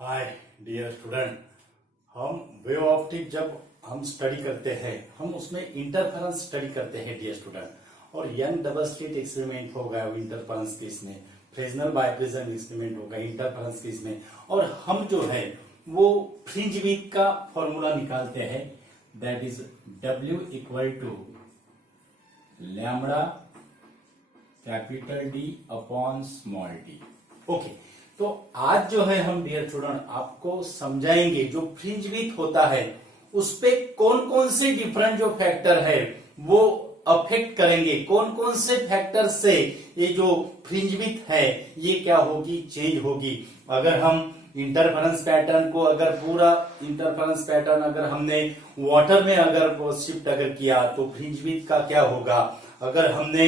Hi dear student, हम wave optic जब हम स्टडी करते हैं हम उसमें इंटरफेरेंस स्टडी करते हैं डियर स्टूडेंट। और यंग डबल स्लिट एक्सपेरिमेंट होगा इंटरफेरेंस केस में, फ्रेजनल बाइप्रिज्म एक्सपेरिमेंट होगा इंटरफेरेंस केस में। और हम जो है वो फ्रिंज विड्थ का फॉर्मूला निकालते हैं, that is W equal to lambda capital D upon small d। Okay, तो आज जो है हम डियर स्टूडेंट आपको समझाएंगे जो फ्रिंज विड्थ होता है उस पे कौन कौन से डिफरेंट जो फैक्टर है वो अफेक्ट करेंगे, कौन कौन से फैक्टर से ये जो फ्रिंज विड्थ है ये क्या होगी, चेंज होगी। अगर हम इंटरफेरेंस पैटर्न को अगर पूरा इंटरफेरेंस पैटर्न अगर हमने वाटर में अगर शिफ्ट अगर किया तो फ्रिंज विड्थ का क्या होगा। अगर हमने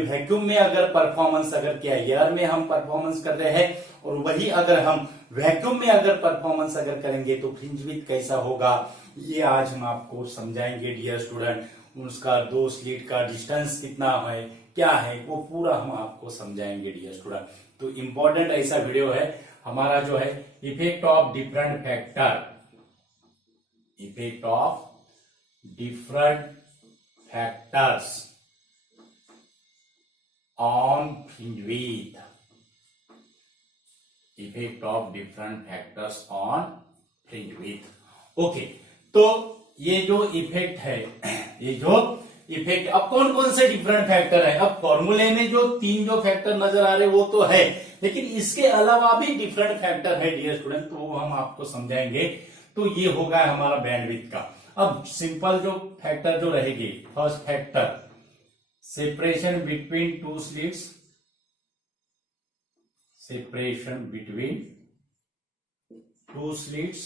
वैक्यूम में अगर परफॉर्मेंस अगर किया, एयर में हम परफॉर्मेंस कर रहे हैं और वही अगर हम वैक्यूम में अगर परफॉर्मेंस अगर करेंगे तो फ्रिंज विड्थ कैसा होगा, ये आज हम आपको समझाएंगे डियर स्टूडेंट। उसका दो स्लिट का डिस्टेंस कितना है, क्या है, वो पूरा हम आपको समझाएंगे डियर स्टूडेंट। तो इंपॉर्टेंट ऐसा वीडियो है हमारा जो है effect of different factor, effect of different factors on fringe width, effect of different factors on fringe width। Okay, तो ये जो इफेक्ट है, ये जो इफेक्ट, अब कौन कौन से डिफरेंट फैक्टर है। अब फॉर्मूले में जो तीन जो फैक्टर नजर आ रहे वो तो है, लेकिन इसके अलावा भी डिफरेंट फैक्टर है डियर स्टूडेंट, तो वो हम आपको समझाएंगे। तो ये होगा हमारा बैंडविड्थ का। अब सिंपल जो फैक्टर जो रहेगी, first factor separation between two slits, separation between two slits,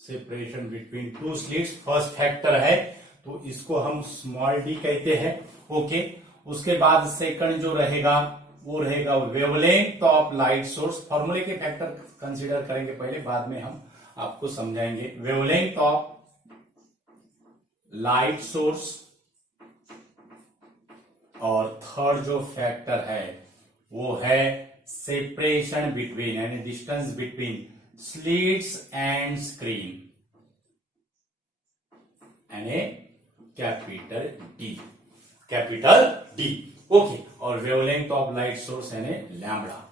separation between two slits first factor है, तो इसको हम स्मॉल d कहते हैं। ओके, उसके बाद सेकंड जो रहेगा वो रहेगा वेवलेंथ ऑफ लाइट सोर्स। फॉर्मूले के फैक्टर कंसीडर करेंगे पहले, बाद में हम आपको समझाएंगे। वेवलेंथ ऑफ लाइट सोर्स, और थर्ड जो फैक्टर है वो है सेपरेशन बिटवीन यानी distance between slits and screen यानी कैपिटल डी। ओके, और वेवलेंथ ऑफ लाइट सोर्स यानी लैम्बडा।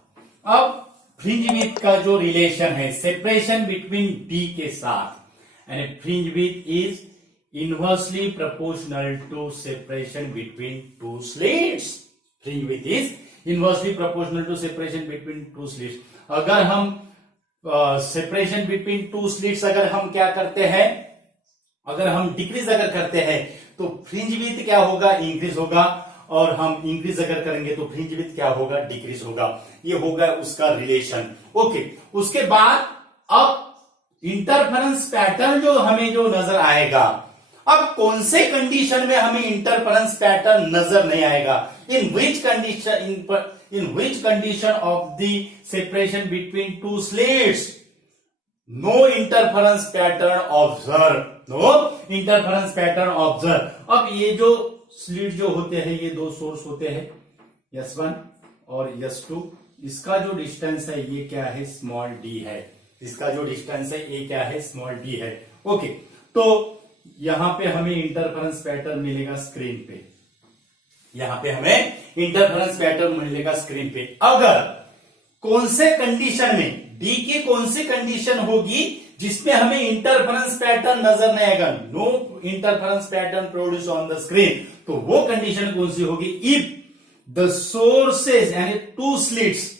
अब फ्रिंज विड्थ का जो रिलेशन है सेपरेशन बिटवीन डी के साथ, यानी fringe width is inversely proportional to separation between two slits। fringe width is inversely proportional to separation between two slits। अगर हम separation between two slits अगर हम क्या करते हैं, अगर हम डिक्रीज अगर करते हैं तो फ्रिंज विड्थ क्या होगा, इंक्रीज होगा, और हम इंक्रीज अगर करेंगे तो फ्रिंज विड्थ क्या होगा, डिक्रीज होगा। ये होगा उसका रिलेशन। ओके, उसके बाद अब इंटरफेरेंस पैटर्न जो हमें जो नजर आएगा, अब कौन से कंडीशन में हमें इंटरफेरेंस पैटर्न नजर नहीं आएगा, in which condition of the separation between two slits no interference pattern observe, no interference pattern observe. अब ये जो स्लिट जो होते हैं ये दो सोर्स होते हैं S1 और S2, इसका जो डिस्टेंस है ये क्या है, स्मॉल d है। इसका जो डिस्टेंस है ये क्या है, स्मॉल d है। ओके, तो यहां पे हमें इंटरफेरेंस पैटर्न मिलेगा स्क्रीन पे, यहां पे हमें इंटरफेरेंस पैटर्न मिलेगा स्क्रीन पे। अगर कौन से कंडीशन में, डी की कौन सी कंडीशन होगी जिसमें हमें इंटरफेरेंस पैटर्न नजर नहीं आएगा, no interference pattern produce on the screen, तो वो कंडीशन कौन सी होगी, इफ द सोर्सेज यानी two slits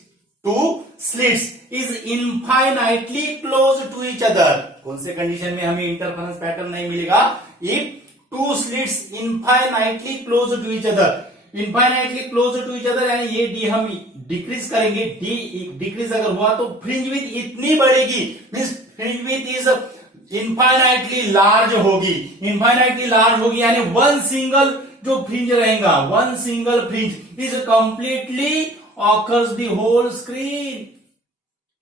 is infinitely close to each other. कौन से कंडीशन में हमें इंटरफेरेंस पैटर्न नहीं मिलेगा, if two slits infinitely close to each other. Infinitely close to each other यानी ये डी हम डिक्रीज करेंगे, डी डिक्रीज अगर हुआ तो फ्रिंज विड्थ इतनी बढ़ेगी, means fringe width is infinitely large होगी, इनफाइनाइटली लार्ज होगी, यानी वन सिंगल जो फ्रिंज रहेगा, one single fringe is completely occurs the whole screen,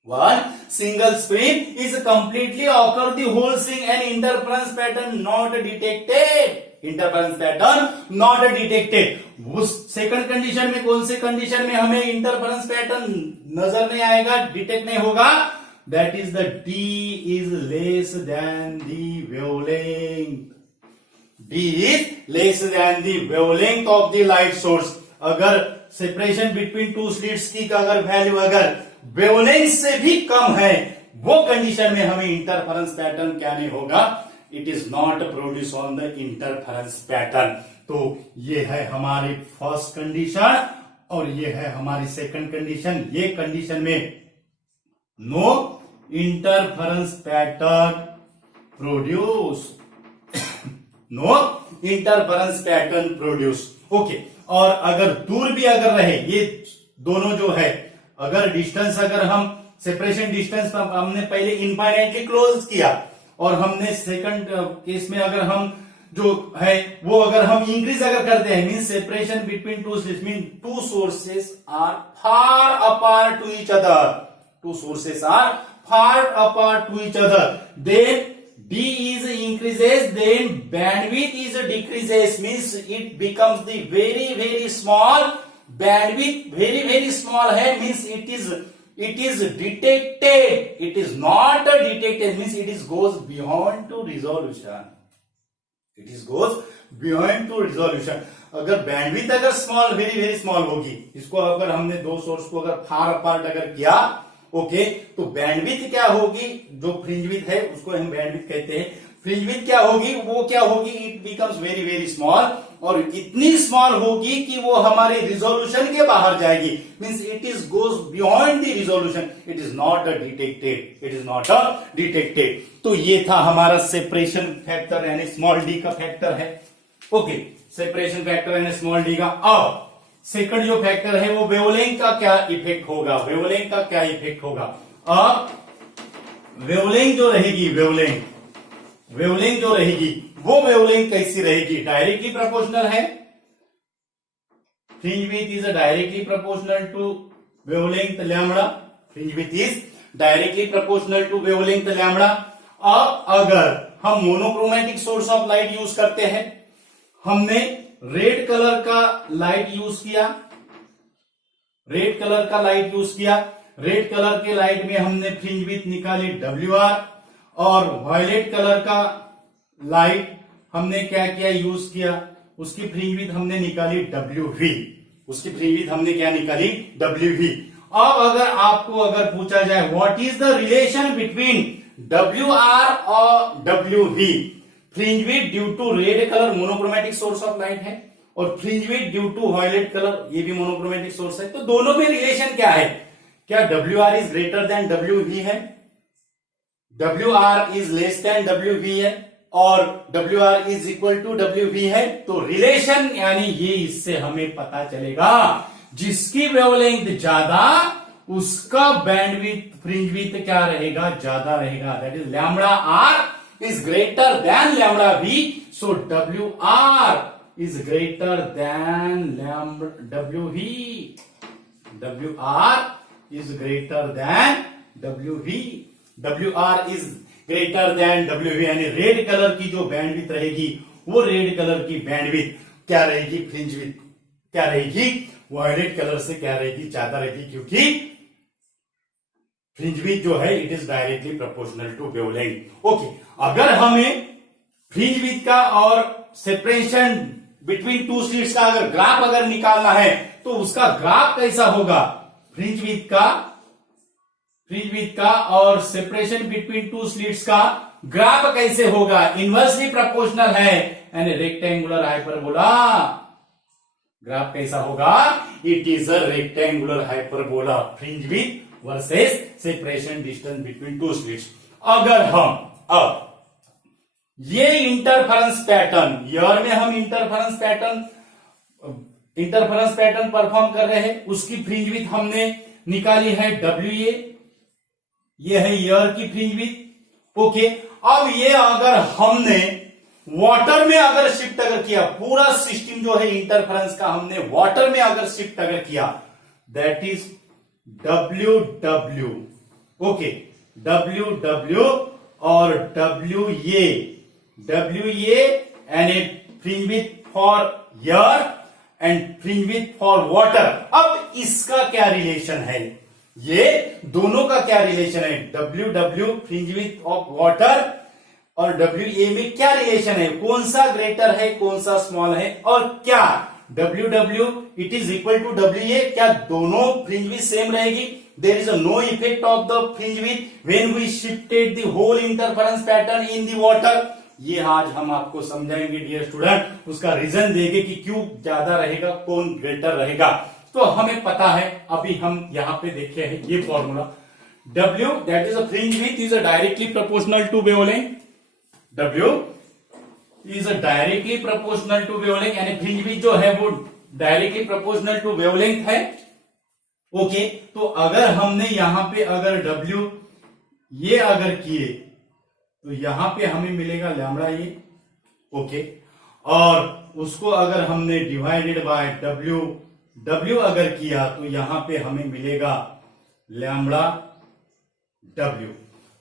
one single screen is completely occur the whole screen and interference pattern not detected। Interference pattern not detected. उस second condition में, कौन से condition में हमें interference pattern नजर नहीं आएगा, detect नहीं होगा? That is the d is less then the wavelength. d is less then the wavelength of the light source. अगर सेपरेशन बिटवीन टू स्लिट्स की अगर वैल्यू अगर वेवलेंथ से भी कम है, वो कंडीशन में हमें इंटरफेरेंस पैटर्न क्या नहीं होगा, it is not produce on the interference pattern. तो ये है हमारी फर्स्ट कंडीशन और ये है हमारी सेकंड कंडीशन। ये कंडीशन में no interference pattern produce, no interference pattern produce. Okay, और अगर दूर भी अगर रहे, ये दोनों जो है, अगर डिस्टेंस अगर हम सेपरेशन डिस्टेंस हमने पहले इनफाइनाइटली क्लोज किया और हमने सेकंड केस में अगर हम जो है वो अगर हम इंक्रीज अगर करते हैं, mean separation between two slits mean two sources are far apart to each other, two sources are far apart to each other, then d is increases, then bandwidth is decreases, means it becomes the very small bandwidth, very small है, means it is detected, it is not detected, means it is goes beyond to resolution, it is goes beyond to resolution। अगर bandwidth अगर small very small होगी, इसको अगर हमने दो source को अगर फार अपार्ट अगर किया, ओके, तो बैंडविथ क्या होगी, जो फ्रिंज है उसको हम बैंडविथ कहते हैं, फ्रिंज विड्थ क्या होगी, वो क्या होगी, इट बिकम्स वेरी स्मॉल, और इतनी स्मॉल होगी कि वो हमारे रिजोल्यूशन के बाहर जाएगी, means it is goes beyond the resolution, it is not detected, it is not detected. तो ये था हमारा सेपरेशन फैक्टर यानी स्मॉल डी का फैक्टर है। ओके, सेपरेशन फैक्टर यानी स्मॉल डी का। अब सेकंड जो फैक्टर है वो वेवलेंथ का क्या इफेक्ट होगा, वेवलेंथ का क्या इफेक्ट होगा। अब वेवलेंथ जो रहेगी, वेवलेंथ जो रहेगी वो वेवलेंथ कैसी रहेगी, डायरेक्टली प्रोपोर्शनल है, fringe width is directly proportional to wavelength lambda, fringe width is directly proportional to wavelength lambda. अब अगर हम monochromatic source of light use करते हैं, हमने रेड कलर का लाइट यूज किया, रेड कलर का लाइट यूज किया, रेड कलर के लाइट में हमने फ्रिंज विड्थ निकाली WR, और वायलेट कलर का लाइट हमने क्या किया, यूज किया, उसकी फ्रिंज विड्थ हमने निकाली WV, उसकी फ्रिंज विड्थ हमने क्या निकाली, WV। अब अगर आपको अगर पूछा जाए what is the relation between WR और WV, fringe width due to red colour monochromatic source of light है, और fringe width due to violet colour ये भी मोनोक्रोमेटिक सोर्स है, तो दोनों में रिलेशन क्या है, क्या WR is greater than WV है, WR is less than WV है, और WR is equal to WV है। तो रिलेशन यानी ये इससे हमें पता चलेगा जिसकी वेवलेंथ ज्यादा उसका बैंडविड्थ फ्रिंज विड्थ क्या रहेगा, ज्यादा रहेगा, that is lambda R is greater than lambda V, so WR is greater than lambda WV, WR is greater than WV, WR is greater than WV, यानी रेड कलर की जो bandwidth रहेगी वो red colour की bandwidth क्या रहेगी, fringe width क्या रहेगी, वायलेट कलर से क्या रहेगी, ज्यादा रहेगी, क्योंकि फ्रिंज विड्थ जो है it is directly proportional to wavelength. Okay, अगर हमें फ्रिंज विड्थ का और सेपरेशन बिटवीन टू स्लिट्स का अगर ग्राफ अगर निकालना है तो उसका ग्राफ कैसा होगा, फ्रिंज विड्थ का और सेपरेशन बिटवीन टू स्लिट्स का ग्राफ कैसे होगा, इनवर्सली प्रोपोर्शनल है यानी रेक्टेंगुलर हाइपरबोला, ग्राफ कैसा होगा, it is a rectangular hyperbola, fringe width versus separation distance between two slits. अगर हम अब ये इंटरफेरेंस पैटर्न, ईयर में हम इंटरफेरेंस पैटर्न परफॉर्म कर रहे हैं, उसकी फ्रिंज विड्थ हमने निकाली है WA, ये है ईयर की फ्रिंज विड्थ। ओके, अब ये अगर हमने वाटर में अगर शिफ्ट अगर किया, पूरा सिस्टम जो है इंटरफेरेंस का हमने वाटर में अगर शिफ्ट अगर किया, that is WW, okay, WW और WA यानी fringe width for air and fringe width for water. अब इसका क्या रिलेशन है, ये दोनों का क्या रिलेशन है, WW fringe width of water और WA में क्या रिलेशन है, कौन सा ग्रेटर है कौन सा स्मॉल है, और क्या WW it is equal to WA, क्या दोनों फ्रिंज विड्थ सेम रहेगी। There is no effect of the fringe width when we shifted the whole interference pattern in the water. ये आज हम आपको समझाएंगे डियर स्टूडेंट, उसका रीजन देंगे कि क्यों ज्यादा रहेगा कौन ग्रेटर रहेगा। तो हमें पता है, अभी हम यहां पे देखे हैं ये formula, W that is a fringe width is directly proportional to wavelength, W is directly proportional to wavelength, यानी फ्रिंज विड्थ जो है वो डायरेक्टली प्रोपोर्शनल टू वेवलेंथ है। ओके, तो अगर हमने यहां पे अगर W ये अगर किए तो यहां पे हमें मिलेगा लैम्बडा ये। ओके, और उसको अगर हमने डिवाइडेड बाय W अगर किया तो यहां पे हमें मिलेगा लैम्बडा W,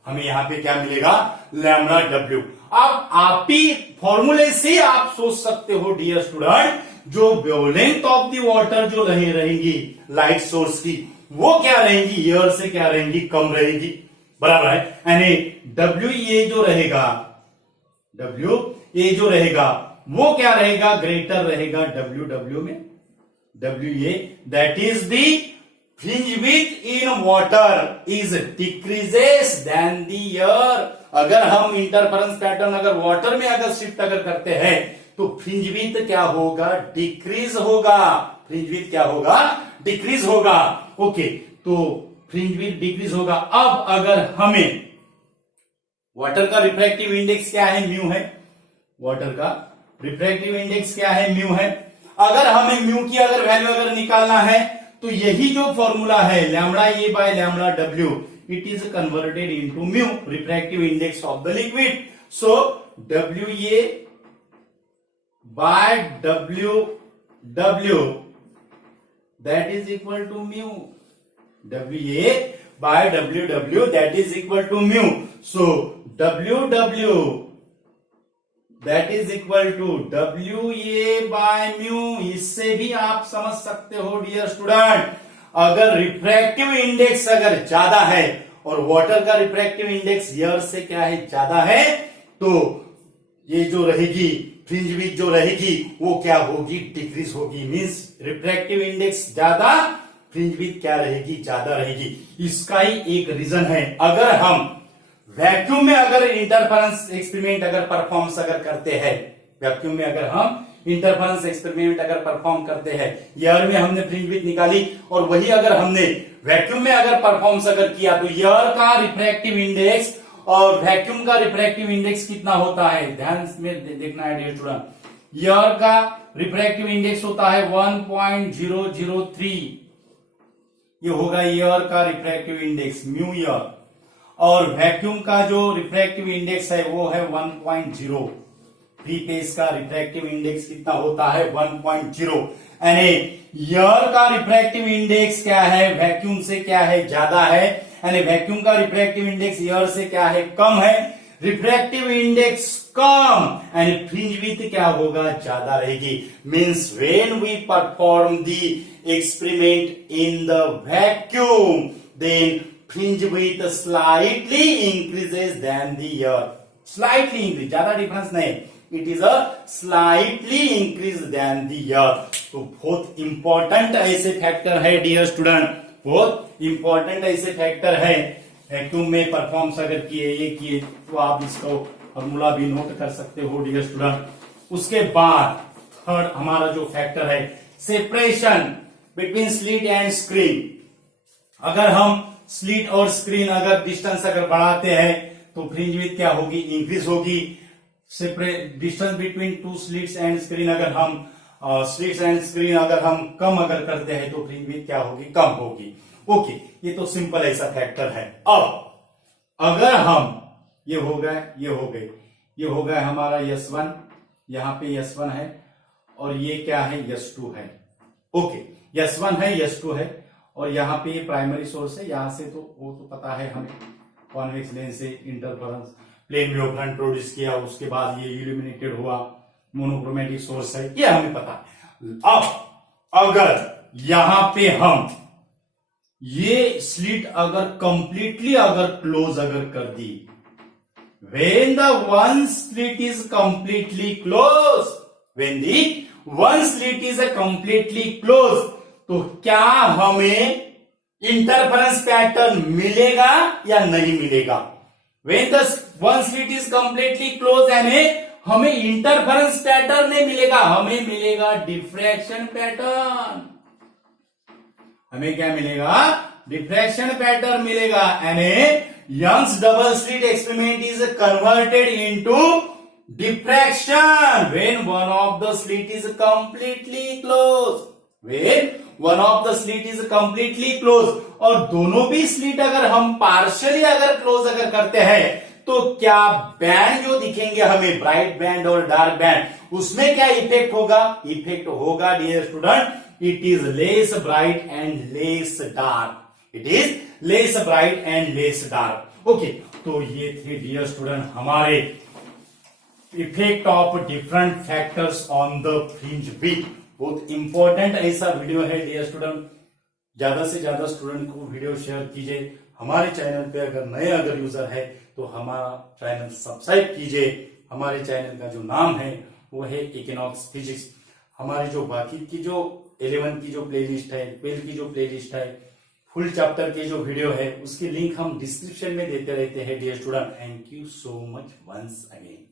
हमें यहां पे क्या मिलेगा, लैम्बडा W। अब आप ही फॉर्मूले से आप सोच सकते हो डियर स्टूडेंट, जो वेवलेंथ ऑफ द वाटर जो रहेंगी लाइट सोर्स की, वो क्या रहेंगी, एयर से क्या रहेंगी, कम रहेगी, बराबर है। यानी WA जो रहेगा, WA जो रहेगा वो क्या रहेगा, ग्रेटर रहेगा WW में। WA that is the fringe width in water is decreases than the air. अगर हम इंटरफेरेंस पैटर्न अगर वाटर में अगर शिफ्ट अगर करते हैं तो फ्रिंज विड्थ क्या होगा, डिक्रीज होगा, फ्रिंज विड्थ क्या होगा, डिक्रीज होगा। ओके, तो फ्रिंज विड्थ डिक्रीज होगा। अब अगर हमें वाटर का रिफ्रैक्टिव इंडेक्स क्या है, म्यू है, वाटर का रिफ्रैक्टिव इंडेक्स क्या है, म्यू है। अगर हमें म्यू की अगर वैल्यू अगर निकालना है तो यही जो फॉर्मूला है lambda A by lambda W, it is converted into mu, refractive index of the liquid. So WA by W that is equal to mu, WA by WW that is equal to mu. So WW that is equal to WA by mu। इससे भी आप समझ सकते हो dear student, अगर refractive index अगर ज्यादा है और वाटर का रिफ्रैक्टिव इंडेक्स एयर से क्या है, ज्यादा है, तो ये जो रहेगी फ्रिंज विड्थ जो रहेगी वो क्या होगी, डिक्रीज होगी। मींस रिफ्रैक्टिव इंडेक्स ज्यादा, फ्रिंज विड्थ क्या रहेगी, ज्यादा रहेगी। इसका ही एक रीजन है, अगर हम वैक्यूम में अगर इंटरफेरेंस एक्सपेरिमेंट अगर परफॉर्म अगर करते हैं, वैक्यूम में अगर हम इंटरफेरेंस एक्सपेरिमेंट अगर परफॉर्म करते हैं, एयर में हमने फ्रिंज विड्थ निकाली और वही अगर हमने वैक्यूम में अगर परफॉर्म अगर किया तो एयर का रिफ्रैक्टिव इंडेक्स और वैक्यूम का रिफ्रैक्टिव इंडेक्स कितना होता है, ध्यान में देखना है डियर स्टूडेंट। एयर का रिफ्रैक्टिव इंडेक्स होता है 1.003, ये होगा एयर का रिफ्रैक्टिव इंडेक्स म्यू एयर, और वैक्यूम का जो रिफ्रैक्टिव इंडेक्स है वो है 1.0। फ्री फेस का रिफ्रैक्टिव इंडेक्स कितना होता है, 1.0। यानी एयर का रिफ्रैक्टिव इंडेक्स क्या है, वैक्यूम से क्या है, ज्यादा है, यानी वैक्यूम का रिफ्रैक्टिव इंडेक्स एयर से क्या है, कम है। रिफ्रैक्टिव इंडेक्स कम यानी फ्रिंज विड्थ क्या होगा, ज्यादा रहेगी। Means when we perform the experiment in the vacuum then fringe width slightly increases than the air, slightly increase, ज्यादा डिफरेंस नहीं, it is a slightly increase than the air. तो बहुत important ऐसे factor है डियर स्टूडेंट, बहुत important ऐसे factor है। Vacuum में परफॉर्म्स अगर किए, ये किए, तो आप इसको फॉर्मूला भी नोट कर सकते हो डियर स्टूडेंट। उसके बाद थर्ड हमारा जो फैक्टर है, separation between slit and screen. अगर हम स्लिट और स्क्रीन अगर डिस्टेंस अगर बढ़ाते हैं तो फ्रिंज विड्थ क्या होगी, इंक्रीज होगी। Distance between two slits and screen अगर हम स्लिट्स एंड स्क्रीन अगर हम कम अगर करते हैं तो फ्रिंज विड्थ क्या होगी, कम होगी। ओके, ये तो सिंपल ऐसा फैक्टर है। अब अगर हम ये हो गए, ये हो गए, ये हो गया हमारा S1, यहां पे S1 है और ये क्या है, S2 है। ओके, S1 है, S2 है और यहाँ पे ये प्राइमरी सोर्स है, यहां से तो वो तो पता है हमें, कॉन्वेक्स लेंस से इंटरफेरेंस प्लेन वेवफ्रंट प्रोड्यूस किया, उसके बाद ये इल्यूमिनेटेड हुआ, मोनोक्रोमेटिक सोर्स है, ये हमें पता है। अब अगर यहां पे हम ये स्लिट अगर कंप्लीटली अगर क्लोज अगर कर दी, when the one slit is completely closed, when the one slit is completely closed, तो क्या हमें इंटरफेरेंस पैटर्न मिलेगा या नहीं मिलेगा? when the one slit is completely closed यानी हमें इंटरफेरेंस पैटर्न नहीं मिलेगा, हमें मिलेगा डिफ्रैक्शन पैटर्न। हमें क्या मिलेगा? डिफ्रैक्शन पैटर्न मिलेगा। यानी Young's double slit experiment is converted into diffraction when one of the slit is completely close, when one of the slit is completely close. और दोनों भी स्लिट अगर हम पार्शियली अगर क्लोज अगर करते हैं तो क्या बैंड जो दिखेंगे हमें, ब्राइट बैंड और डार्क बैंड, उसमें क्या इफेक्ट होगा? इफेक्ट होगा dear student, it is less bright and less dark, it is less bright and less dark. okay, तो ये थे डियर स्टूडेंट हमारे effect of different factors on the fringe width. बहुत important ऐसा वीडियो है dear student, ज्यादा से ज्यादा स्टूडेंट को वीडियो शेयर कीजिए। हमारे चैनल पे अगर नए अगर यूजर है तो हमारा चैनल सब्सक्राइब कीजिए। हमारे चैनल का जो नाम है वो है इक्विनॉक्स फिजिक्स। हमारी जो बाकी की जो 11 की जो प्लेलिस्ट है, 12 की जो प्लेलिस्ट है, फुल चैप्टर के जो वीडियो है, उसकी लिंक हम डिस्क्रिप्शन में देते रहते हैं dear student. Thank you so much once again.